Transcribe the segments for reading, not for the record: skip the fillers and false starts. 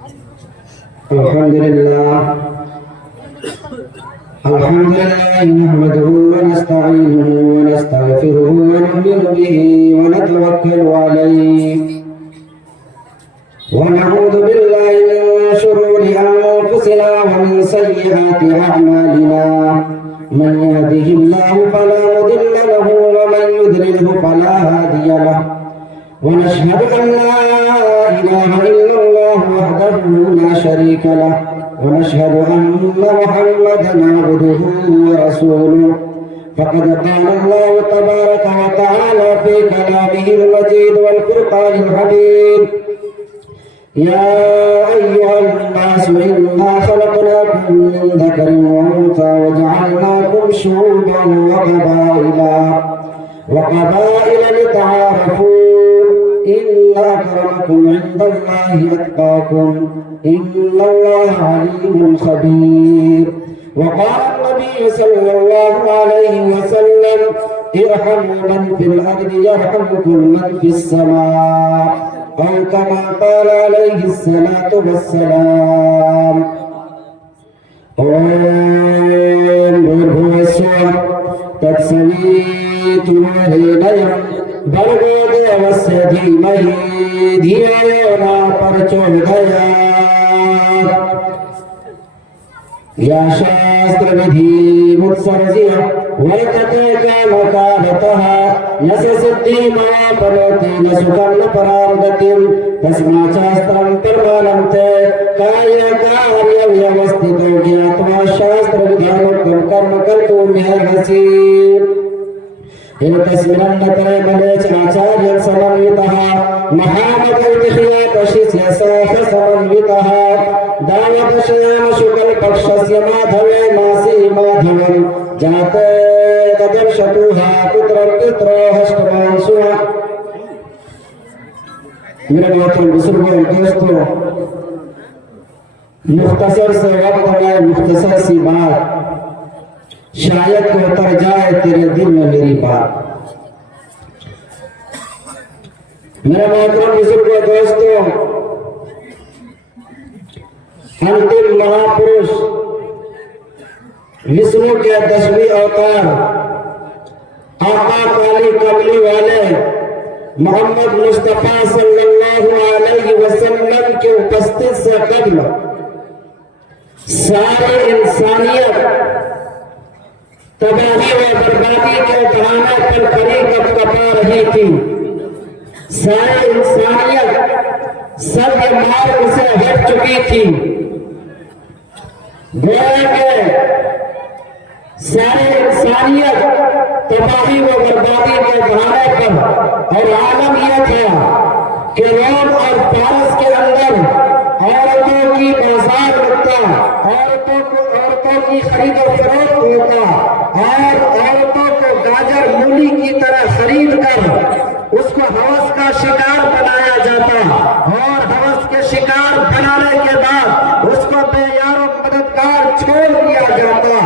الحمد لله نحمده ونستعينه ونستغفره ونؤمن به ونتوكل عليه ونعوذ بالله من شرور أنفسنا ومن سيئات أعمالنا من يهده الله فلا مضل له ومن يضلله فلا هادي له ونشهد أن لا إله إلا الله وحده لا شريك له ونشهد أن محمدا عبده ورسوله فقد قال الله تبارك وتعالى في كلامه المجيد والفرقان الحميد يا أيها الناس إنا خلقناكم من ذكر وأنثى وجعلناكم شعوبا وقبائل لتعارفوا إن أكرمكم عند الله أتقاكم إن الله عليم خبير وقال النبي صلى الله عليه وسلم ارحموا من في الأرض يرحمكم من في السماء أو كما قال عليه الصلاة والسلام تتسويتمهينيا برغو دیوس دھیمہی دھیو نا پرچودیا یا شاستر ودھی متسرزیا ورکتے کامکارتہ یس سدھی ما پنوتی نسکن پرامگتیم تسما چاسترم پرمانمتے کایا کاریا ویوستتو گیاتما شاستر ودھانکم کرم کرتو مہرحسیر تسمرنترے ملیچ آچاریہ سمنویتہا محامد التخیات شسیہ ساخ سمنویتہا دعوت شیام شکل پکشسیہ مادھوے ماسی مادھوے جاتے ددرشتوہا پترم پترو ہشتمان سوا میرے بہتر بزرگوں دوستوں مختصر سے وقت میں مختصر سی بات شاید کو اتر جائے تیرے دل میں میری بات میرے محترم بزرگوں دوستوں انتم مہاپروش وشنو کے 10ویں اوتار آقا کالی کملی والے محمد مصطفیٰ صلی اللہ علیہ وسلم کے اپستت سے قبل سارے انسانیت تباہی و بربادی کے بہانے پر کھڑی کب کپا رہی تھی سارے انسانیت سب مارگ سے ہٹ چکی تھی گویا کہ سارے انسانیت تباہی و بربادی کے بہانے پر اور عالم یہ تھا کہ روم اور فارس کے اندر عورتوں کی بازار لگتا عورتوں کی خرید و فروخت ہوتا اور عورتوں کو گاجر مولی کی طرح خرید کر اس کو ہوس کا شکار بنایا جاتا اور ہوس کے شکار بنانے کے بعد اس کو بے یار و مددگار چھوڑ دیا جاتا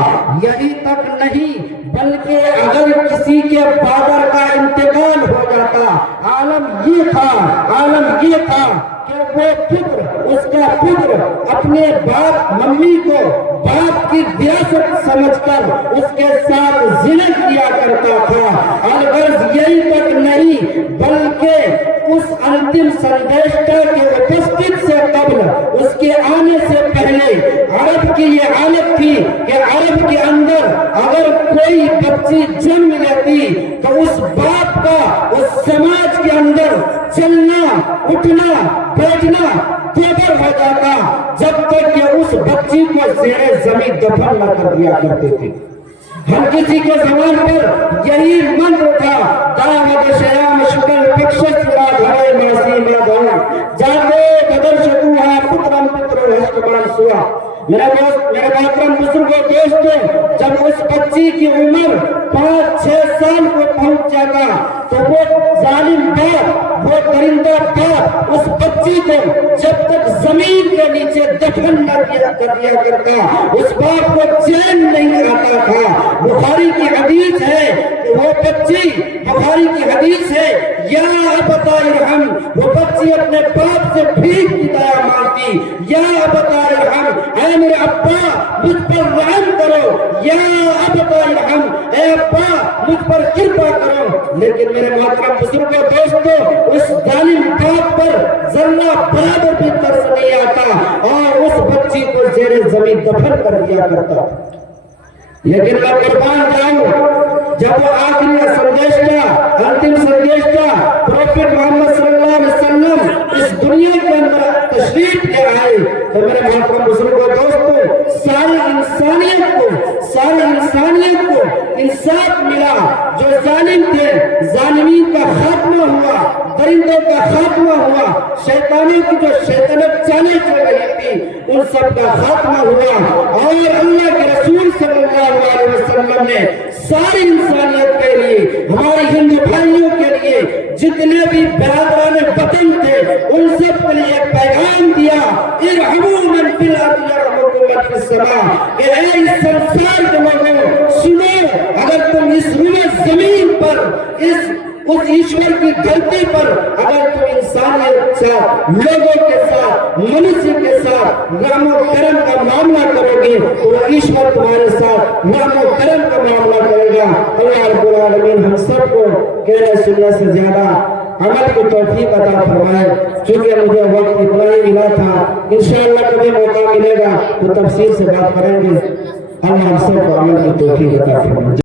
یہی تک نہیں بلکہ اگر کسی کے فادر کا انتقال ہو جاتا عالم یہ تھا کہ وہ پتر اس کا پتر اپنے باپ ممی کو باپ کی وراثت سمجھ کر اس کے ساتھ زنا کیا کرتا تھا الغرض یہی تک نہیں بلکہ اس انتم سندیشٹا کے اپستت سے قبل اس کے آنے سے پہلے عرب کی یہ حالت تھی کہ عرب کے اندر اگر کوئی بچی جنم لیتی تو اس باپ کا اس سماج کے اندر چلنا اٹھنا بیٹھنا تیبر ہو جاتا جب تک کہ اس بچی کو زیر زمین دفن نہ کر دیا کرتے تھے ہر کسی کے زمان پر یہی منتر تھا دعوت شیام شکل پکشت مادھوے ماسی مادھوے جاتے ددرشتوہا پترم پترو ہشتمان سوا میرے محترم بزرگوں دوستوں جب اس بچی کی عمر 5-6 سال کو پہنچ جاتا تو وہ ظالم باپ وہ درندہ باپ اس بچی کو جب تک زمین کے نیچے دفن نہ کر دیا کرتا، اس باپ کو چین نہیں آتا تھا۔ بخاری کی حدیث ہے کہ وہ بچی، بخاری کی حدیث ہے یا ابتا ارحم، وہ بچی اپنے باپ سے بھیک کی دعا مانگتی، یا ابتا ارحم، اے میرے ابا مجھ پر رحم کرو، یا ابتا ارحم، اے ابا مجھ پر کرپا کرو۔ لیکن میرے محترم بزرگوں دوستو، اس ظالم باپ پر ذرہ برابر بھی ترس نہیں آتا اور اس بچی کو زیر زمین دفن کر دیا کرتا۔ لیکن میں قربان جاؤں، جب وہ آخری سندیش کا، انتم سندیش کا پروفیٹ محمد صلی اللہ علیہ وسلم اس دنیا کے اندر تشریف لے آئے تو میرے محترم بزرگوں دوستو، ساری انسانیت کو انصاف ملا۔ جو ظالم تھے، ظالمین کا خاتمہ ہوا، درندوں کا خاتمہ ہوا، شیطانوں کی جو شیطنت چالیں چل رہی تھی ان سب کا خاتمہ ہوا، اور اللہ کے رسول صلی اللہ علیہ وسلم نے ساری انسانیت کے لیے، ہمارے ہندو بھائیوں کے لیے، جتنے بھی برادران وطن تھے ان سب کے لیے ایک پیغام دیا، ارحموا من فی الارض یرحمکم من فی السماء، کہ اے اس سنسار کے لوگوں سنو، اگر تم اس روئے زمین پر اس ایشور کی دھرتی پر اگر تم انسانیت سے، لوگوں کے ساتھ، منشیہ کے ساتھ رحم و کرم کا معاملہ کرو گے تو وہ ایشور تمہارے ساتھ رحم و کرم کا معاملہ کرے گا۔ اللہ رب العالمین ہم سب کو کہنے سننے سے زیادہ عمل کی توفیق عطا فرمائے۔ چونکہ مجھے وقت اتنا ہی ملا تھا، انشاءاللہ کبھی موقع ملے گا تو تفصیل سے بات کریں گے۔ اللہ ہم سب کو عمل کی توفیق عطا فرمائے۔